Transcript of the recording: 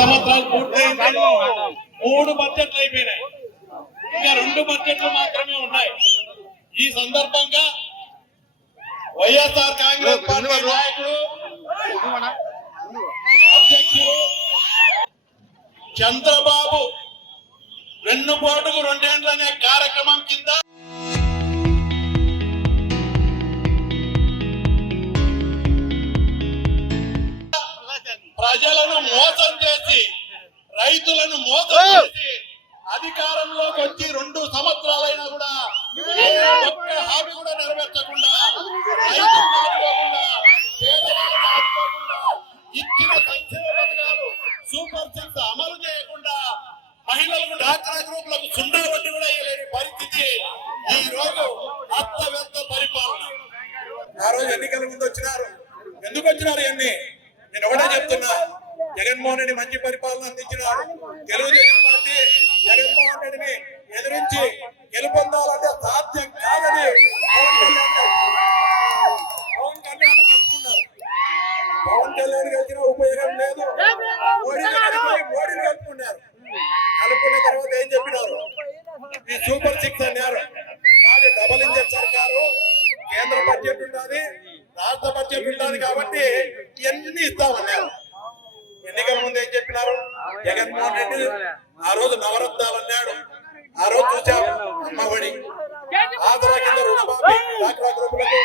సంవత్సరాలు పూర్తయింది. 3 బడ్జెట్లు అయిపోయినాయి. ఇంకా 2 బడ్జెట్లు మాత్రమే ఉన్నాయి. ఈ సందర్భంగా వైఎస్ఆర్ కాంగ్రెస్ పార్టీ నాయకుడు అధ్యక్షుడు చంద్రబాబు వెన్నుపోటుకు 2 ఏళ్లు అనే కార్యక్రమం కింద ప్రజలను మోసం చేసి రైతులను మోసం చేసి అధికారంలోకి వచ్చి 2 సంవత్సరాలైనా కూడా ఒక్క హామీ కూడా నెరవేర్చకుండా రైతులను ఆదుకోకుండా పేదలను ఆదుకోకుండా ఇచ్చిన సంక్షేమ పథకాలు సూపర్ సిక్స్ అమలు చేయకుండా మహిళలకు డాక్రా గ్రూపులకు 0 వడ్డీ కూడా ఇవ్వలేని పరిస్థితి ఈ రోజు అస్తవ్యస్త పరిపాలన. ఆ రోజు ఎన్నికల ముందు వచ్చినారు. ఎందుకు వచ్చినారు ఇవన్నీ? నేను ఒకటే చెప్తున్నా, జగన్మోహన్ రెడ్డి మంచి పరిపాలన అందించినారు. తెలుగుదేశం పార్టీ జగన్మోహన్ రెడ్డిని ఎదిరించి గెలుపొందాలంటే సాధ్యం కాదని పవన్ కళ్యాణ్ కలుపుకున్నారు. పవన్ కళ్యాణ్ కలిసిన ఉపయోగం లేదు. మోడీని కలుపుకున్నారు. కలుపుకున్న తర్వాత ఏం చెప్పినారు? ఈ సూపర్ సిక్స్ అన్నారు. మాది డబుల్ ఇంజన్ సర్కారు, కేంద్ర బడ్జెట్ ఉంటుంది, రాష్ట్ర బడ్జెట్ ఉంటుంది కాబట్టి ఇవన్నీ ఇస్తామన్నారు. ఎన్నికల ముందు ఏం చెప్పినారు? జగన్మోహన్ రెడ్డి ఆ రోజు నవరత్నాలు అన్నాడు. ఆ రోజు చూసాము అమ్మఒడి, ఆసరా కింద రుణమాఫీ, డాక్రా గ్రూపులకు